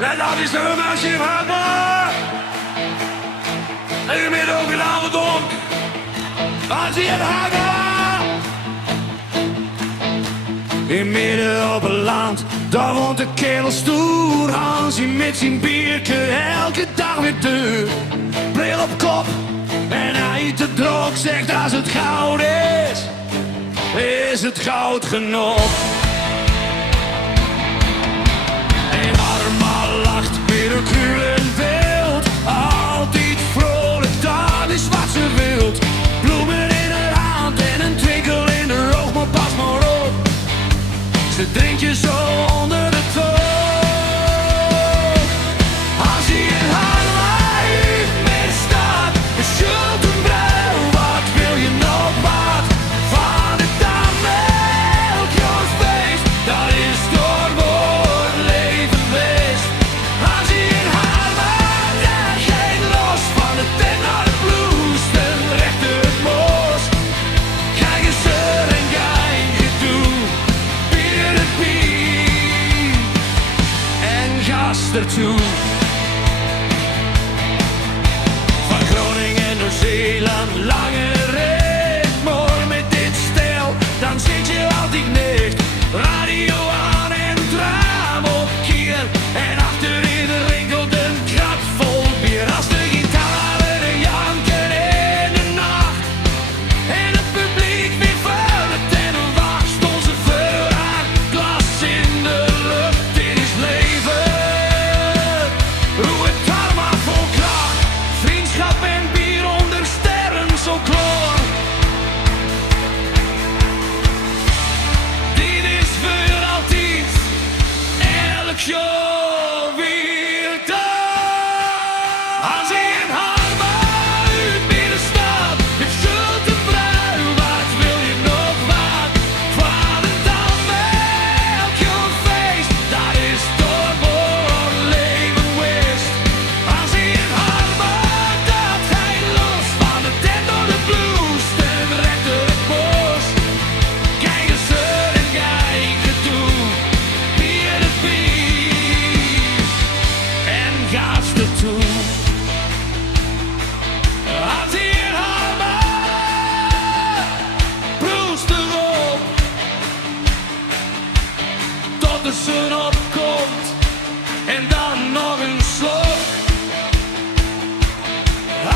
En dat is de meisje van me. En met ook een oude dom. Als hij het hangen. In midden op een land, daar woont de kerel stoer. Hansie met zijn bierke, elke dag weer duur. Bril op kop en hij eet de droog. Zegt als het goud is het goud genoeg. En Arma lacht weer een cruel en wild. Altijd vrolijk, dat is wat ze wilt. Bloemen in haar hand en een twinkel in haar oog, maar pas maar op. Ze drinkt je zo onder de toog. Als hij in haar lijf misstaat, is schuld een bruil. Wat wil je nog wat? Van het aan melk, your face. Dat is door woord leven geweest. Als hij in haar maakt en geen los. Van de tent naar de blues, ten rechter het moos. Kijk eens er en gein gedoe. En gas ertoe. Van Groningen naar Zeeland, lange rit. Maar met dit stel, dan zit je altijd niet. Radio aan en tram op kier. En achterin rinkelt een krat vol bier. Als de gitaren janken in de nacht. En het publiek weer vuilt en wacht. Onze vuur aan, glas in de lucht. Dit is leven. Hoe het allemaal vol kracht. Vriendschap en bier onder sterren zo kloor. Dit is voor altijd. Elk jaar weer daar. Als hij in haar maar uit midden staat. Het schuld te bruin, wat wil je nog wat? Vader dan melk your face. Dat is door woord leven geweest. Als hij in haar maakt, dat hij los. Van de tent door de blues, ten rechter het bos. Kijk eens er en kijk het toe. Bier het bier. En gas ertoe. Als hij in haar maakt, proest erop. Tot de zon opkomt. En dan nog een slok.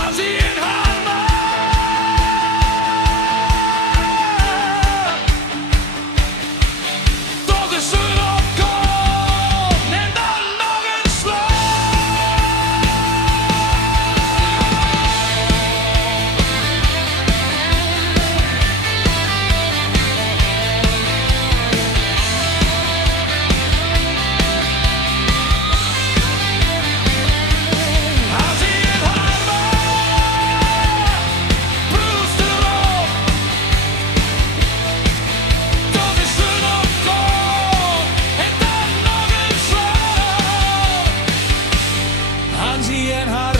Als hij in haar maakt. Tot de zon opkomt. En dan nog een slok. Als hij in haar maakt, proest erop. Tot de zon opkomt. En dan nog een slok. Hansie en haar